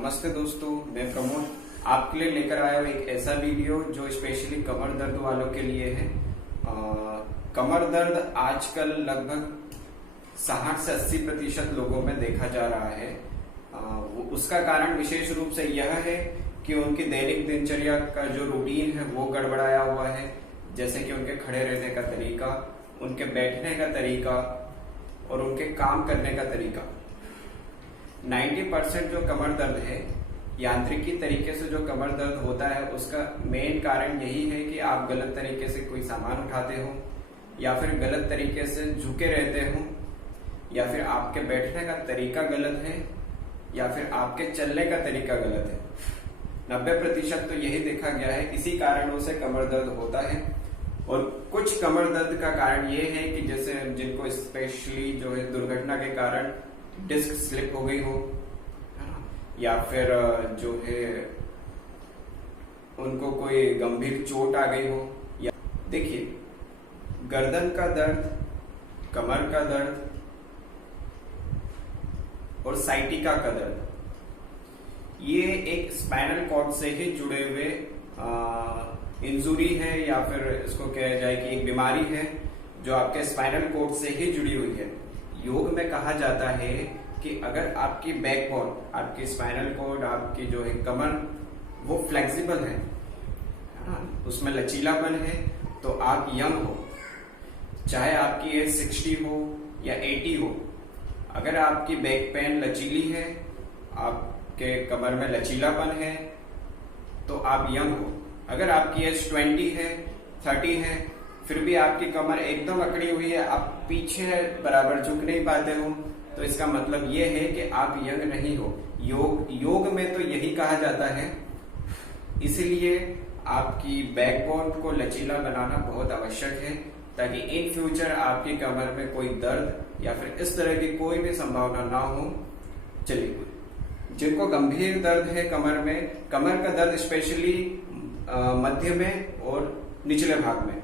नमस्ते दोस्तों, मैं प्रमोद आपके लिए लेकर आया हूँ एक ऐसा वीडियो जो स्पेशली कमर दर्द वालों के लिए है। कमर दर्द आजकल लगभग 60 से 80% लोगों में देखा जा रहा है। उसका कारण विशेष रूप से यह है कि उनकी दैनिक दिनचर्या का जो रूटीन है वो गड़बड़ाया हुआ है। जैसे कि उनके खड़े रहने का तरीका, उनके बैठने का तरीका और उनके काम करने का तरीका। 90% जो कमर दर्द है, यांत्रिकी तरीके से जो कमर दर्द होता है, उसका मेन कारण यही है कि आप गलत तरीके से कोई सामान उठाते हो, या फिर गलत तरीके से झुके रहते हो, या फिर आपके बैठने का तरीका गलत है, या फिर आपके चलने का तरीका गलत है। 90% तो यही देखा गया है, इसी कारणों से कमर दर्द होता है। और कुछ कमर दर्द का कारण ये है कि जैसे जिनको स्पेशली जो है दुर्घटना के कारण डिस्क स्लिप हो गई हो, या फिर जो है उनको कोई गंभीर चोट आ गई हो। या देखिए, गर्दन का दर्द, कमर का दर्द और साइटिका का दर्द, ये एक स्पाइनल कॉर्ड से ही जुड़े हुए इंजुरी है, या फिर इसको कहा जाए कि एक बीमारी है जो आपके स्पाइनल कॉर्ड से ही जुड़ी हुई है। योग में कहा जाता है कि अगर आपकी बैकबोन, आपकी स्पाइनल कॉर्ड, आपकी जो है कमर, वो फ्लेक्सिबल है ना, उसमें लचीलापन है, तो आप यंग हो। चाहे आपकी एज 60 हो या 80 हो, अगर आपकी बैक पेन लचीली है, आपके कमर में लचीलापन है, तो आप यंग हो। अगर आपकी एज 20 है, 30 है, फिर भी आपकी कमर एकदम अकड़ी हुई है, आप पीछे बराबर झुक नहीं पाते हो, तो इसका मतलब ये है कि आप यंग नहीं हो। योग में तो यही कहा जाता है। इसलिए आपकी बैकबोन को लचीला बनाना बहुत आवश्यक है, ताकि इन फ्यूचर आपकी कमर में कोई दर्द या फिर इस तरह की कोई भी संभावना ना हो। चलिए, जिनको गंभीर दर्द है कमर में, कमर का दर्द स्पेशली मध्य में और निचले भाग में,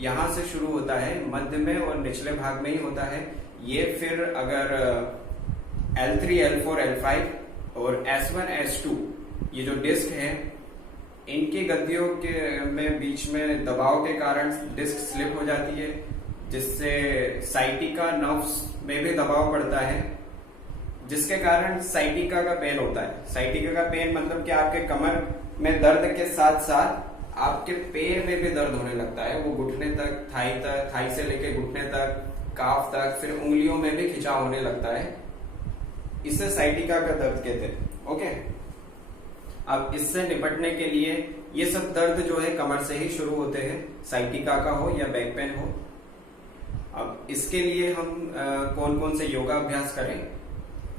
यहां से शुरू होता है, मध्य में और निचले भाग में ही होता है। ये फिर अगर L3, L4, L5 और S1, S2 ये जो डिस्क है, इनकी गद्दियों के में बीच में दबाव के कारण डिस्क स्लिप हो जाती है, जिससे साइटिका नर्व्स में भी दबाव पड़ता है, जिसके कारण साइटिका का पेन होता है। साइटिका का पेन मतलब कि आपके कमर में दर्द के साथ साथ आपके पैर में भी दर्द होने लगता है। वो घुटने तक, थाई से लेके घुटने तक, काफ तक, फिर उंगलियों में भी खिंचाव होने लगता है। इसे साइटिका का दर्द कहते हैं। ओके, अब इससे निपटने के लिए ये सब दर्द जो है कमर से ही शुरू होते हैं, साइटिका का हो या बैक पेन हो। अब इसके लिए हम कौन कौन से योगा अभ्यास करें,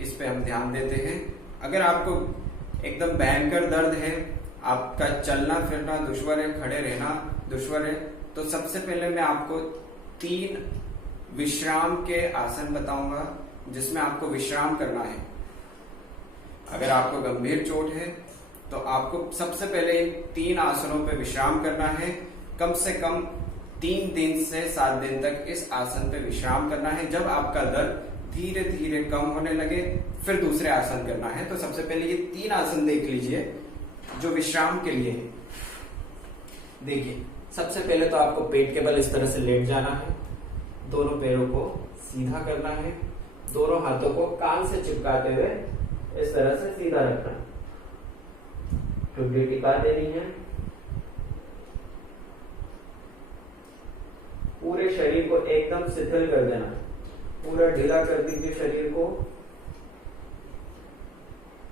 इस पे हम ध्यान देते हैं। अगर आपको एकदम भयंकर दर्द है, आपका चलना फिरना दुश्वार है, खड़े रहना दुश्वार है, तो सबसे पहले मैं आपको 3 विश्राम के आसन बताऊंगा, जिसमें आपको विश्राम करना है। अगर आपको गंभीर चोट है तो आपको सबसे पहले 3 आसनों पे विश्राम करना है। कम से कम 3 दिन से 7 दिन तक इस आसन पे विश्राम करना है। जब आपका दर्द धीरे धीरे कम होने लगे, फिर दूसरे आसन करना है। तो सबसे पहले ये 3 आसन देख लीजिए जो विश्राम के लिए है। देखिए, सबसे पहले तो आपको पेट के बल इस तरह से लेट जाना है, दोनों पैरों को सीधा करना है, दोनों हाथों को कान से चिपकाते हुए इस तरह से सीधा रखना है, ठुड्डी टिका देनी है। पूरे शरीर को एकदम शिथिल कर देना, पूरा ढीला कर दीजिए शरीर को।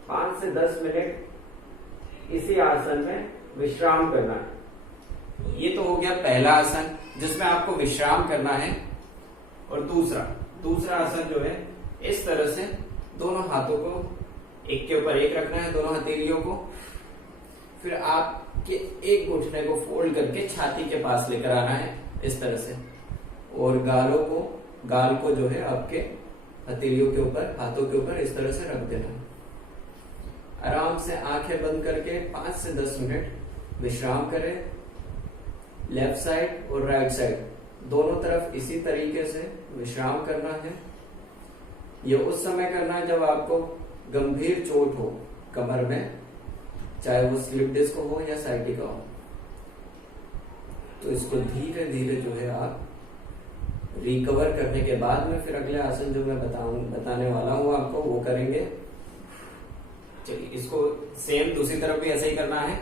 5 से 10 मिनट इसी आसन में विश्राम करना है। ये तो हो गया पहला आसन, जिसमें आपको विश्राम करना है। और दूसरा आसन जो है, इस तरह से दोनों हाथों को एक के ऊपर एक रखना है, दोनों हथेलियों को। फिर आपके एक घुटने को फोल्ड करके छाती के पास लेकर आना है इस तरह से, और गाल को जो है आपके हथेलियों के ऊपर, हाथों के ऊपर इस तरह से रख देना है। आराम से आंखें बंद करके 5 से 10 मिनट विश्राम करें। लेफ्ट साइड और राइट साइड दोनों तरफ इसी तरीके से विश्राम करना है। ये उस समय करना है जब आपको गंभीर चोट हो, कमर में, चाहे वो स्लिप डिस्क हो या साइटिका हो। तो इसको धीरे धीरे जो है आप रिकवर करने के बाद में फिर अगले आसन जो मैं बताने वाला हूं आपको वो करेंगे। चलिए, इसको सेम दूसरी तरफ भी ऐसे ही करना है।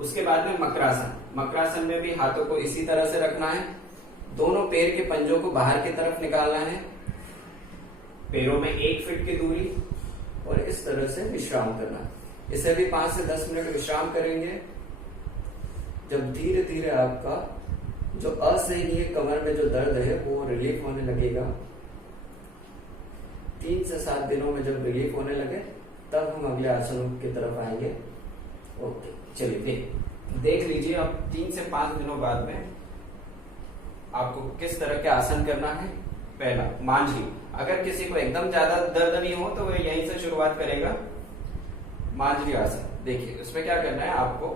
उसके बाद में मकरासन। मकरासन में भी हाथों को इसी तरह से रखना है, दोनों पैर के पंजों को बाहर की तरफ निकालना है, पैरों में 1 फीट की दूरी, और इस तरह से विश्राम करना। इसे भी 5 से 10 मिनट विश्राम करेंगे। जब धीरे धीरे आपका जो असहनीय कमर में जो दर्द है वो रिलीफ होने लगेगा, 3 से 7 दिनों में जब रिलीफ होने लगे तब हम अगले आसनों की तरफ आएंगे। ओके, चलिए देख लीजिए अब 3 से 5 दिनों बाद में आपको किस तरह के आसन करना है। पहला, मांझी। अगर किसी को एकदम ज्यादा दर्द नहीं हो तो वह यहीं से शुरुआत करेगा। मांझी आसन देखिए, उसमें क्या करना है आपको,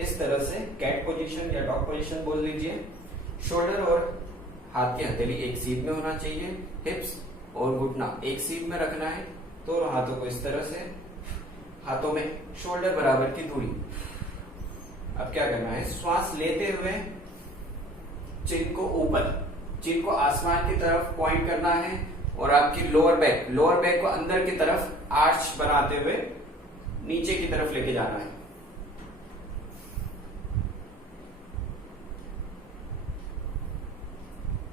इस तरह से कैट पोजीशन या डॉग पोजीशन बोल लीजिए। शोल्डर और हाथ की हथेली एक सीध में होना चाहिए, हिप्स और घुटना एक सीध में रखना है। दोनों हाथों को इस तरह से, हाथों में शोल्डर बराबर की दूरी। अब क्या करना है, श्वास लेते हुए चिन को ऊपर, चिन को आसमान की तरफ पॉइंट करना है, और आपकी लोअर बैक को अंदर की तरफ आर्च बनाते हुए नीचे की तरफ लेके जाना है।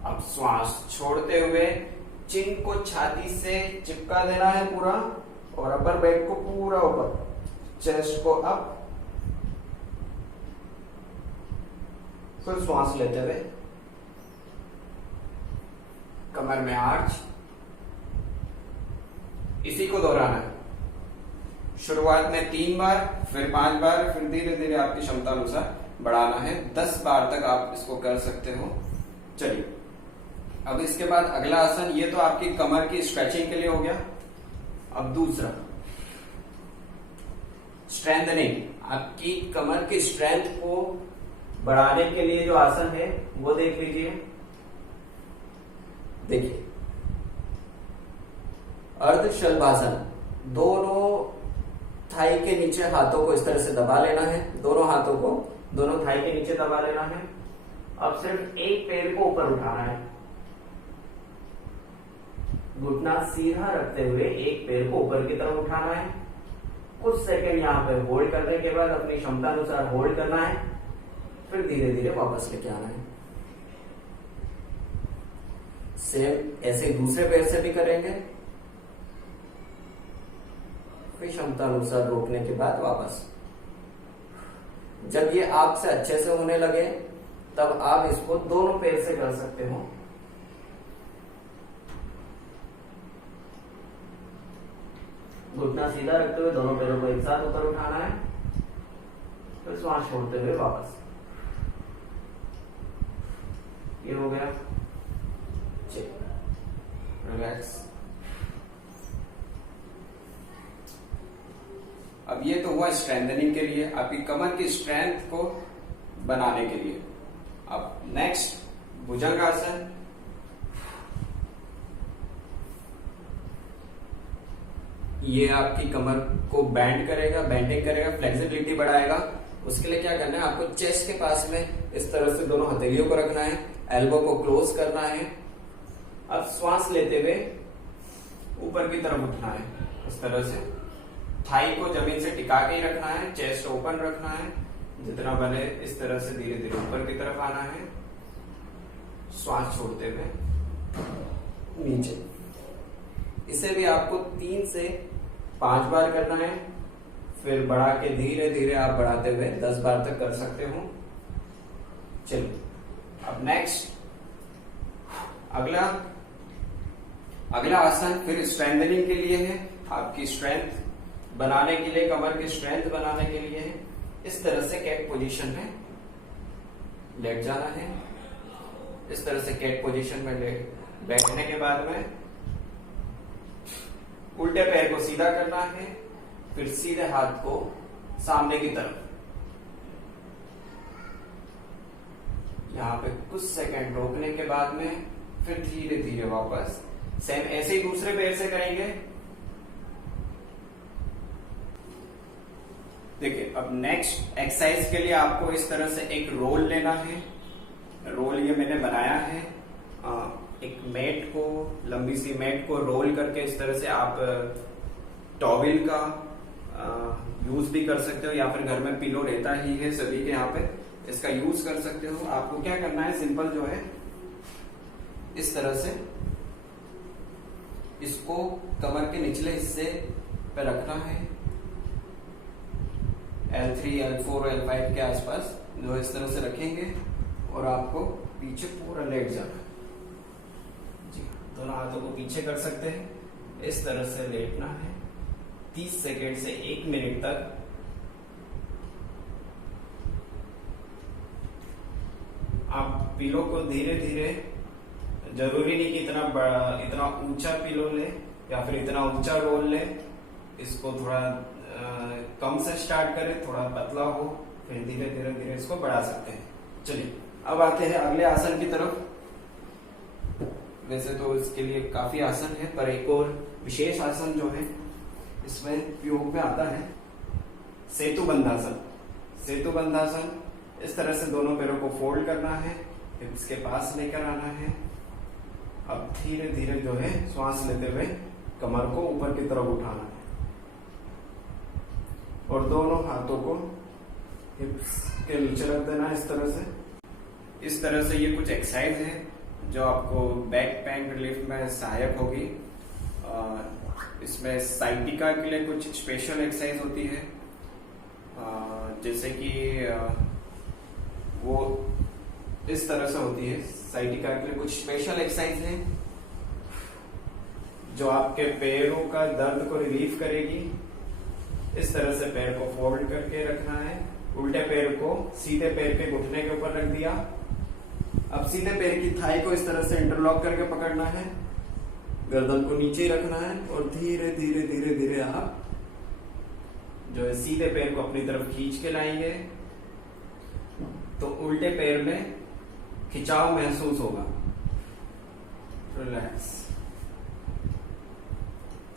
अब श्वास छोड़ते हुए चिन को छाती से चिपका देना है पूरा, और अपर बैक को पूरा ऊपर, चेस्ट को अप। फिर श्वास लेते हुए कमर में आर्च, इसी को दोहराना है। शुरुआत में 3 बार, फिर 5 बार, फिर धीरे धीरे आपकी क्षमता अनुसार बढ़ाना है। 10 बार तक आप इसको कर सकते हो। चलिए, अब इसके बाद अगला आसन, ये तो आपकी कमर की स्ट्रेचिंग के लिए हो गया। अब दूसरा, स्ट्रेंथनिंग, आपकी कमर की स्ट्रेंथ को बढ़ाने के लिए जो आसन है वो देख लीजिए। देखिए, अर्ध शलभासन, दोनों थाई के नीचे हाथों को इस तरह से दबा लेना है, दोनों हाथों को दोनों थाई के नीचे दबा लेना है। अब सिर्फ एक पैर को ऊपर उठाना है, घुटना सीधा रखते हुए एक पैर को ऊपर की तरफ उठाना है। कुछ सेकंड यहाँ पे होल्ड करने के बाद अपनी क्षमता अनुसार होल्ड करना है, फिर धीरे धीरे वापस लेके आना है। सेम ऐसे दूसरे पैर से भी करेंगे, फिर क्षमता अनुसार रोकने के बाद वापस। जब ये आपसे अच्छे से होने लगे तब आप इसको दोनों पैर से कर सकते हो। घुटना सीधा रखते हुए दोनों पैरों को एक साथ ऊपर उठाना है, फिर श्वास छोड़ते हुए वापस। ये हो गया, रिलैक्स। अब ये तो हुआ स्ट्रेंथनिंग के लिए, आपकी कमर की स्ट्रेंथ को बनाने के लिए। अब नेक्स्ट भुजंगासन। ये आपकी कमर को बैंड करेगा, बेंडिंग करेगा, फ्लेक्सिबिलिटी बढ़ाएगा। उसके लिए क्या करना है, आपको चेस्ट के पास में इस तरह से दोनों हथेलियों को रखना है, एल्बो को क्लोज करना है। अब श्वास लेते हुए ऊपर की तरफ उठना है, इस तरह से थाई को जमीन से टिका के ही रखना है, चेस्ट ओपन रखना है, जितना बने इस तरह से धीरे धीरे ऊपर की तरफ आना है, श्वास छोड़ते हुए नीचे। इसे भी आपको 3 से 5 बार करना है, फिर बढ़ा के धीरे धीरे आप बढ़ाते हुए 10 बार तक कर सकते हो। चलिए, अब नेक्स्ट अगला आसन फिर स्ट्रेंथनिंग के लिए है, आपकी स्ट्रेंथ बनाने के लिए, कमर की स्ट्रेंथ बनाने के लिए है। इस तरह से कैट पोजीशन में लेट जाना है। इस तरह से कैट पोजीशन में बैठने के बाद में उल्टे पैर को सीधा करना है, फिर सीधे हाथ को सामने की तरफ। यहाँ पे कुछ सेकंड रोकने के बाद में फिर धीरे धीरे वापस। सेम ऐसे ही दूसरे पैर से करेंगे। देखिए अब नेक्स्ट एक्सरसाइज के लिए आपको इस तरह से एक रोल लेना है। रोल ये मैंने बनाया है, एक मैट को, लंबी सी मैट को रोल करके इस तरह से आप टॉवेल का यूज भी कर सकते हो, या फिर घर में पिलो रहता ही है सभी के यहाँ पे, इसका यूज कर सकते हो। आपको क्या करना है, सिंपल जो है इस तरह से इसको कमर के निचले हिस्से पे रखना है, L3, L4, L5 के आसपास जो इस तरह से रखेंगे और आपको पीछे पूरा लेट जाना है। जी दोनों हाथों को पीछे कर सकते हैं, इस तरह से लेटना है 30 सेकेंड से 1 मिनट तक। आप पिलो को धीरे धीरे, जरूरी नहीं कि इतना बड़ा, इतना ऊंचा पिलो ले या फिर इतना ऊंचा रोल ले, इसको थोड़ा कम से स्टार्ट करें, थोड़ा पतला हो, फिर धीरे धीरे धीरे इसको बढ़ा सकते हैं। चलिए अब आते हैं अगले आसन की तरफ। वैसे तो इसके लिए काफी आसन है, पर एक और विशेष आसन जो है इसमें उपयोग में आता है सेतु बंधासन। सेतु बंधासन इस तरह से दोनों पैरों को फोल्ड करना है, हिप्स के पास लेकर आना है। अब धीरे धीरे जो है श्वास लेते हुए कमर को ऊपर की तरफ उठाना है और दोनों हाथों को हिप्स के नीचे रख देना है इस तरह से। इस तरह से ये कुछ एक्सरसाइज है जो आपको बैक पेन रिलीफ में सहायक होगी। इसमें साइटिका के लिए कुछ स्पेशल एक्सरसाइज होती है, जैसे कि वो इस तरह से होती है। साइटिका के लिए कुछ स्पेशल एक्सरसाइज है जो आपके पैरों का दर्द को रिलीफ करेगी। इस तरह से पैर को फोल्ड करके रखना है, उल्टे पैर को सीधे पैर के घुटने के ऊपर रख दिया। अब सीधे पैर की थाई को इस तरह से इंटरलॉक करके पकड़ना है, गर्दन को नीचे ही रखना है और धीरे धीरे धीरे धीरे आप जो है सीधे पैर को अपनी तरफ खींच के लाएंगे तो उल्टे पैर में खिंचाव महसूस होगा। रिलैक्स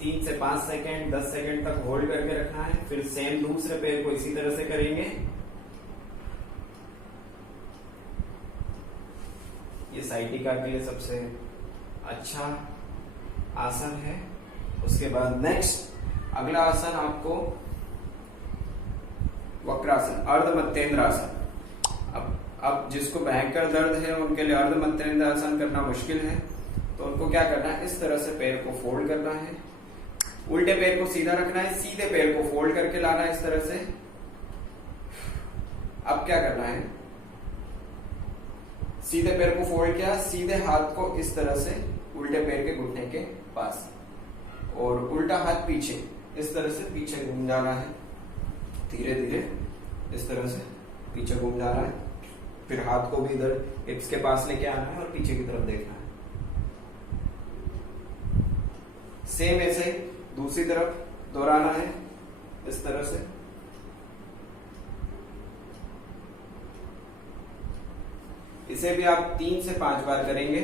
3 से 5 सेकेंड 10 सेकेंड तक होल्ड करके रखना है। फिर सेम दूसरे पैर को इसी तरह से करेंगे। ये साइटिका के लिए सबसे अच्छा आसन है। उसके बाद नेक्स्ट अगला आसन आपको वक्रासन, अर्धमध्येंद्र आसन। अब जिसको भयंकर दर्द है उनके लिए अर्धमध्येंद्र आसन करना मुश्किल है, तो उनको क्या करना है, इस तरह से पैर को फोल्ड करना है, उल्टे पैर को सीधा रखना है, सीधे पैर को फोल्ड करके लाना है इस तरह से। अब क्या करना है, सीधे पैर को फोल्ड किया, सीधे हाथ को इस तरह से उल्टे पैर के घुटने के पास और उल्टा हाथ पीछे इस तरह से पीछे घूम जाना है। धीरे धीरे इस तरह से पीछे घूम जाना है। फिर हाथ को भी इधर हिप्स के पास लेके आना है और पीछे की तरफ देखना है। सेम ऐसे दूसरी तरफ दोहराना है इस तरह से। इसे भी आप 3 से 5 बार करेंगे।